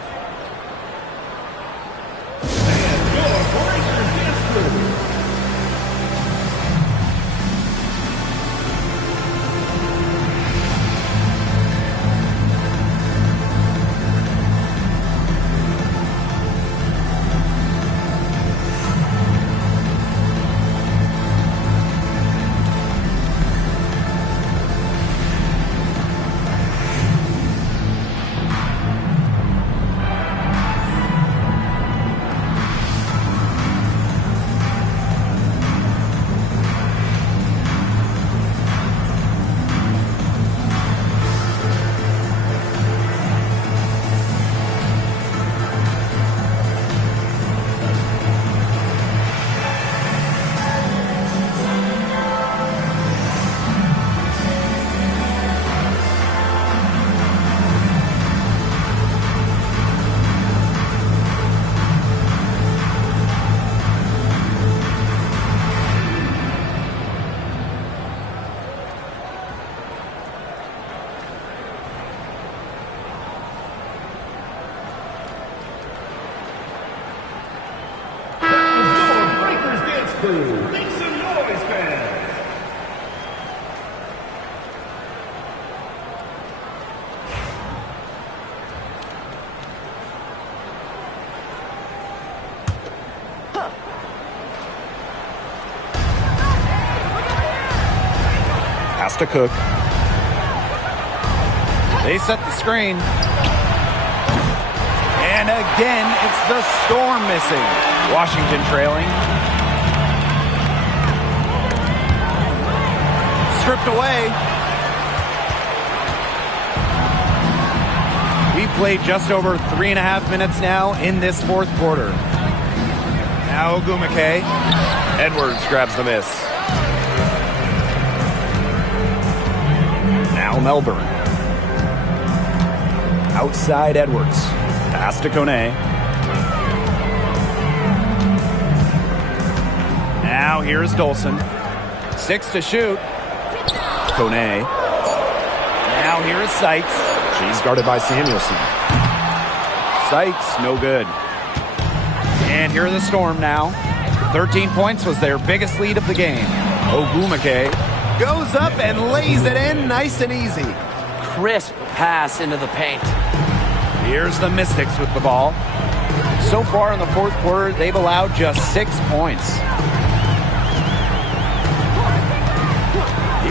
Make some noise, fans. Pass to Cook. They set the screen. And again, it's the Storm missing. Washington trailing. Stripped away. We've played just over 3.5 minutes now in this fourth quarter. Now Ogumake. Edwards grabs the miss. Now Melbourne. Outside Edwards. Pass to Kone. Now here's Dolson. 6 to shoot. Kone. Now here is Sykes. She's guarded by Samuelson. Sykes, no good. And here are the Storm now. 13 points was their biggest lead of the game. Ogumake goes up and lays it in nice and easy. Crisp pass into the paint. Here's the Mystics with the ball. So far in the fourth quarter, they've allowed just 6 points.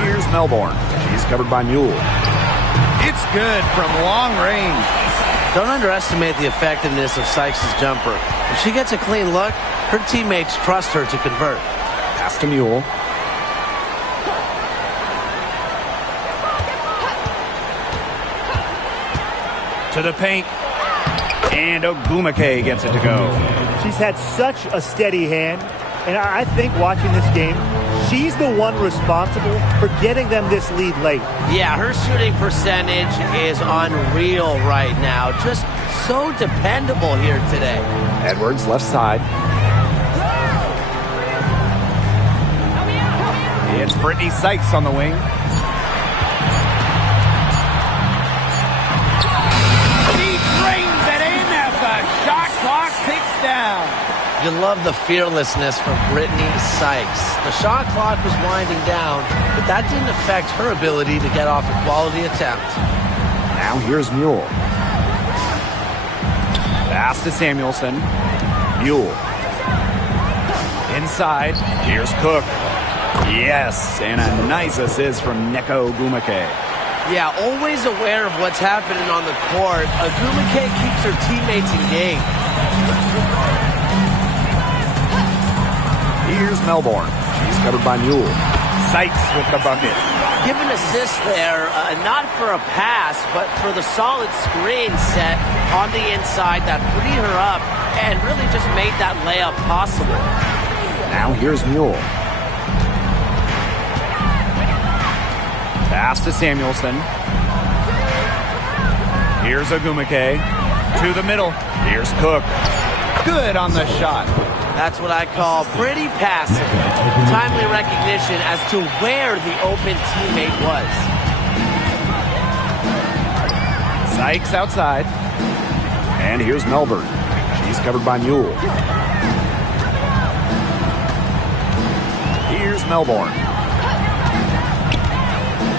Here's Melbourne. She's covered by Mule. It's good from long range. Don't underestimate the effectiveness of Sykes' jumper. If she gets a clean look, her teammates trust her to convert. Pass to Mule. To the paint. And Ogumake gets it to go. She's had such a steady hand, and I think watching this game, she's the one responsible for getting them this lead late. Yeah, her shooting percentage is unreal right now. Just so dependable here today. Edwards left side. It's Brittany Sykes on the wing. She drains it in as the shot clock ticks down. You love the fearlessness from Brittany Sykes. The shot clock was winding down, but that didn't affect her ability to get off a quality attempt. Now here's Mule. Pass to Samuelson. Mule. Inside. Here's Cook. Yes, and a nice assist from Neko Ogumake. Yeah, always aware of what's happening on the court. Ogumake keeps her teammates engaged. Here's Melbourne. She's covered by Mule. Sykes with the bucket. Give an assist there, not for a pass, but for the solid screen set on the inside that freed her up and really just made that layup possible. Now here's Mule. Pass to Samuelson. Here's Ogumake. To the middle. Here's Cook. Good on the shot. That's what I call pretty passive. Timely recognition as to where the open teammate was. Sykes outside. And here's Melbourne. She's covered by Mule. Here's Melbourne.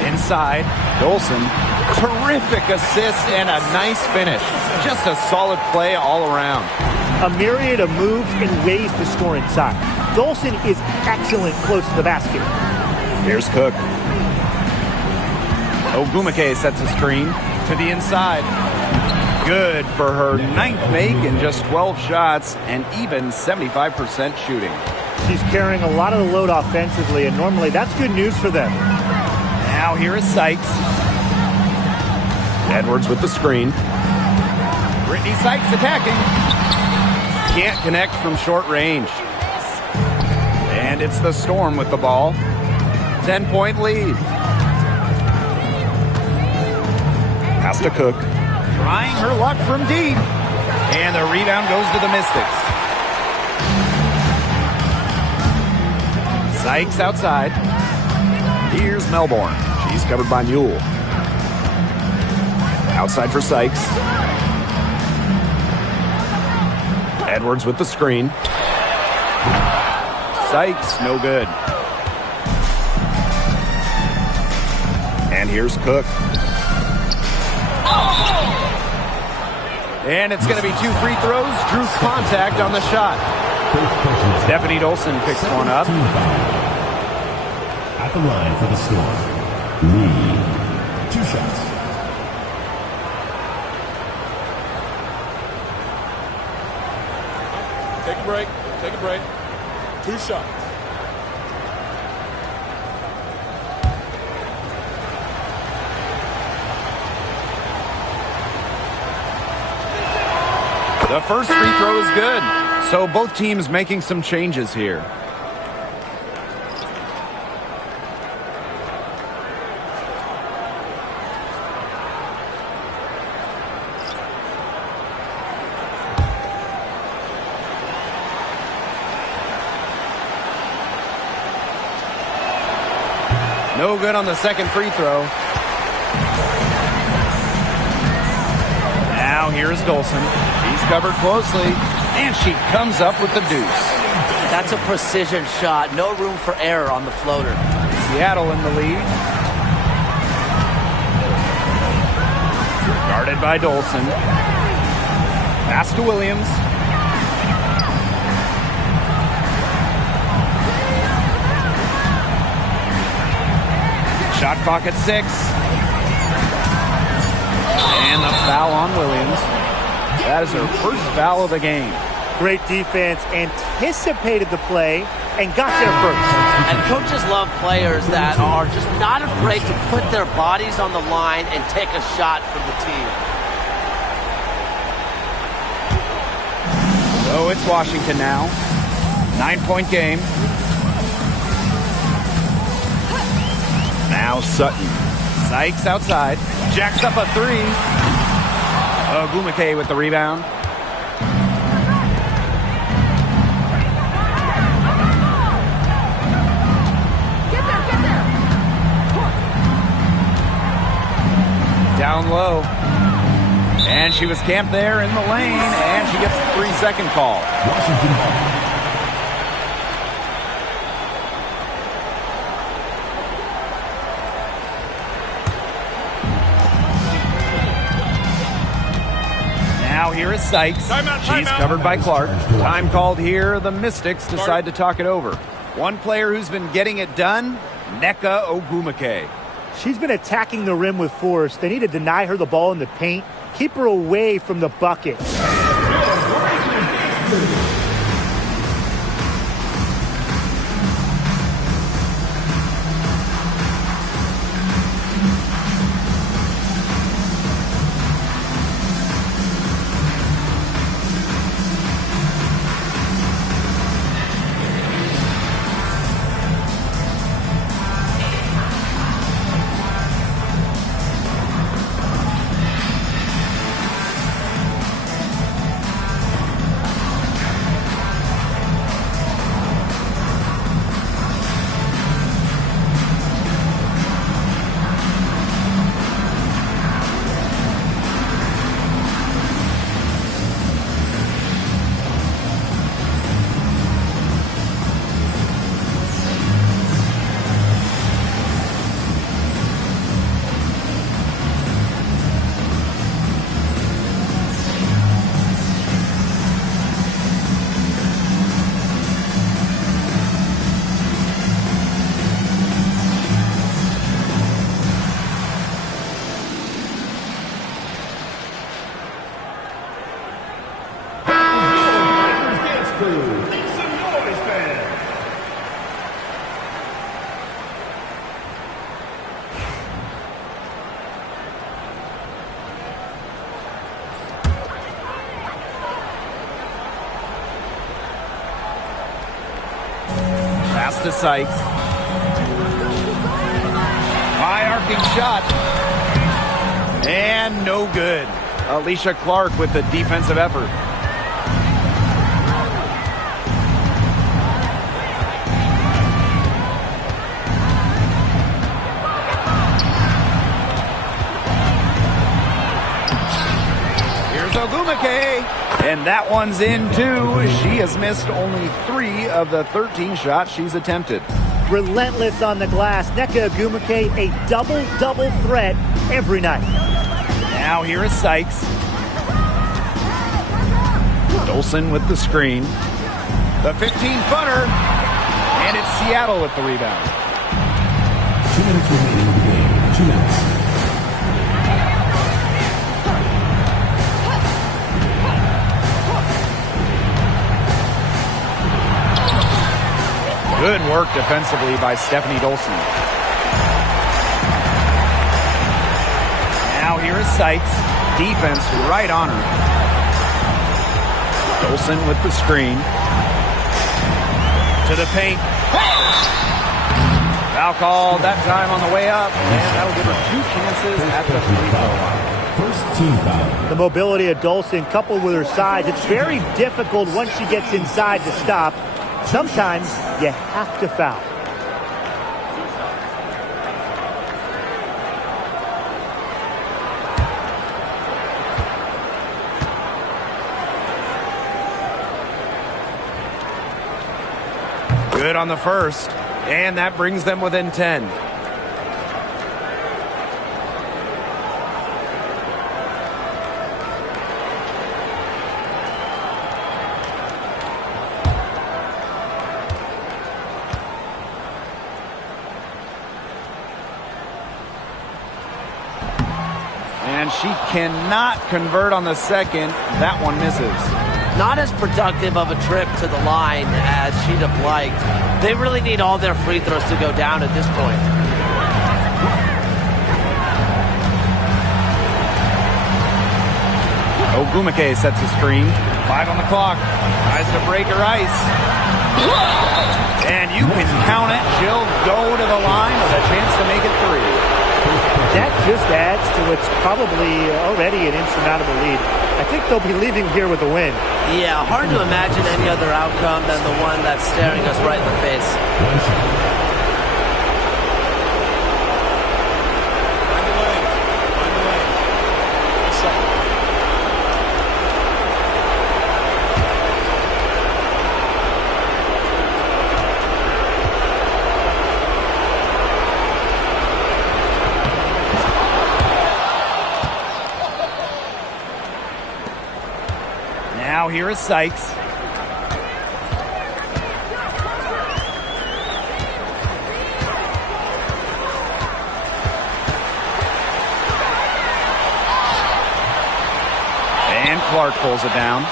Inside. Dolson. Terrific assist and a nice finish. Just a solid play all around. A myriad of moves and ways to score inside. Dolson is excellent close to the basket. Here's Cook. Ogumake sets a screen to the inside. Good for her 9th make in just 12 shots and even 75% shooting. She's carrying a lot of the load offensively, and normally that's good news for them. Now here is Sykes. Edwards with the screen. Brittany Sykes attacking. Can't connect from short range. And it's the Storm with the ball. 10-point lead. Pass to Cook. Trying her luck from deep. And the rebound goes to the Mystics. Sykes outside. Here's Melbourne. She's covered by Mule. Outside for Sykes. Edwards with the screen. Sykes, no good. And here's Cook. And it's going to be 2 free throws. Drew contact on the shot. Stephanie Dolson picks one up. At the line for the score. Lee, 2 shots. Take a break. Take a break. 2 shots. The first free throw is good. So both teams making some changes here. No good on the second free throw. Now here's Dolson. She's covered closely, and she comes up with the deuce. That's a precision shot. No room for error on the floater. Seattle in the lead. Guarded by Dolson. Pass to Williams. Shot clock at 6. And the foul on Williams. That is her first foul of the game. Great defense, anticipated the play, and got there first. And coaches love players that are just not afraid to put their bodies on the line and take a shot for the team. So it's Washington now. 9-point game. Now Sutton. Sykes outside. Jacks up a 3. Ogumake with the rebound. Get there. Down low. And she was camped there in the lane, and she gets the 3-second call. Washington ball. Now here is Sykes. She's covered by Clark. Time called here. The Mystics decide to talk it over. One player who's been getting it done, Nneka Ogumake. She's been attacking the rim with force. They need to deny her the ball in the paint. Keep her away from the bucket. Pass to Sykes. High arcing shot. And no good. Alicia Clark with the defensive effort. Here's Ogumake. And that one's in, too. She has missed only 3 of the 13 shots she's attempted. Relentless on the glass. Nneka Ogwumike, a double-double threat every night. Now here is Sykes. Dolson with the screen. The 15-footer. And it's Seattle with the rebound. 2 minutes remaining in the game. 2 minutes. Good work defensively by Stephanie Dolson. Now here is Sykes. Defense right on her. Dolson with the screen. To the paint. Foul called that time on the way up. And that'll give her 2 chances at the free throw line. First team foul. The mobility of Dolson coupled with her size, it's very difficult once she gets inside to stop. Sometimes you have to foul. Good on the first, and that brings them within 10. And she cannot convert on the second. That one misses. Not as productive of a trip to the line as she'd have liked. They really need all their free throws to go down at this point. Ogwumike sets a screen. 5 on the clock. Tries to break her ice. And you can count it. She'll go to the line with a chance to make it 3. That just adds to what's probably already an insurmountable lead. I think they'll be leaving here with a win. Yeah, hard to imagine any other outcome than the one that's staring us right in the face. Now here is Sykes. And Clark pulls it down.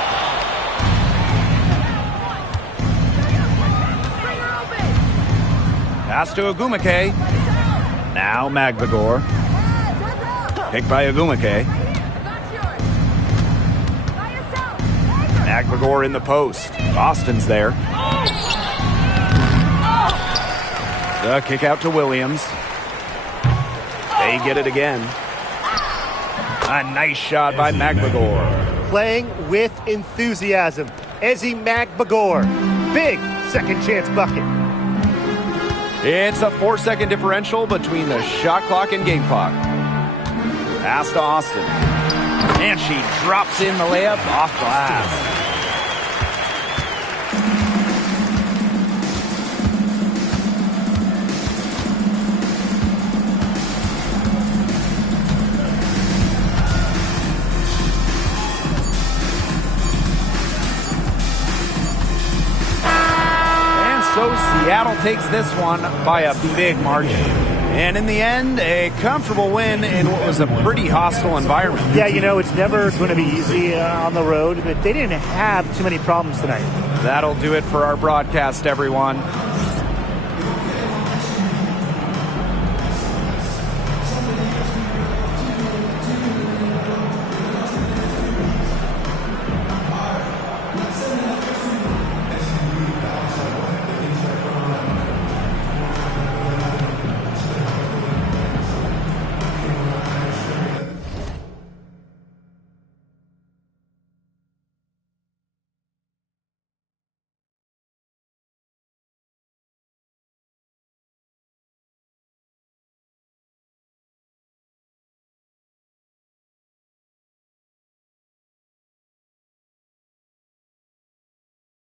Pass to Ogwumike. Now Magbagor. Picked by Ogwumike. Magbagor in the post. Austin's there. The kick out to Williams. They get it again. A nice shot by Magbagor. Playing with enthusiasm. Ezi Magbagor. Big second chance bucket. It's a 4-second differential between the shot clock and game clock. Pass to Austin. And she drops in the layup off glass. So Seattle takes this one by a big margin. And in the end, a comfortable win in what was a pretty hostile environment. Yeah, you know, it's never going to be easy on the road, but they didn't have too many problems tonight. That'll do it for our broadcast, everyone.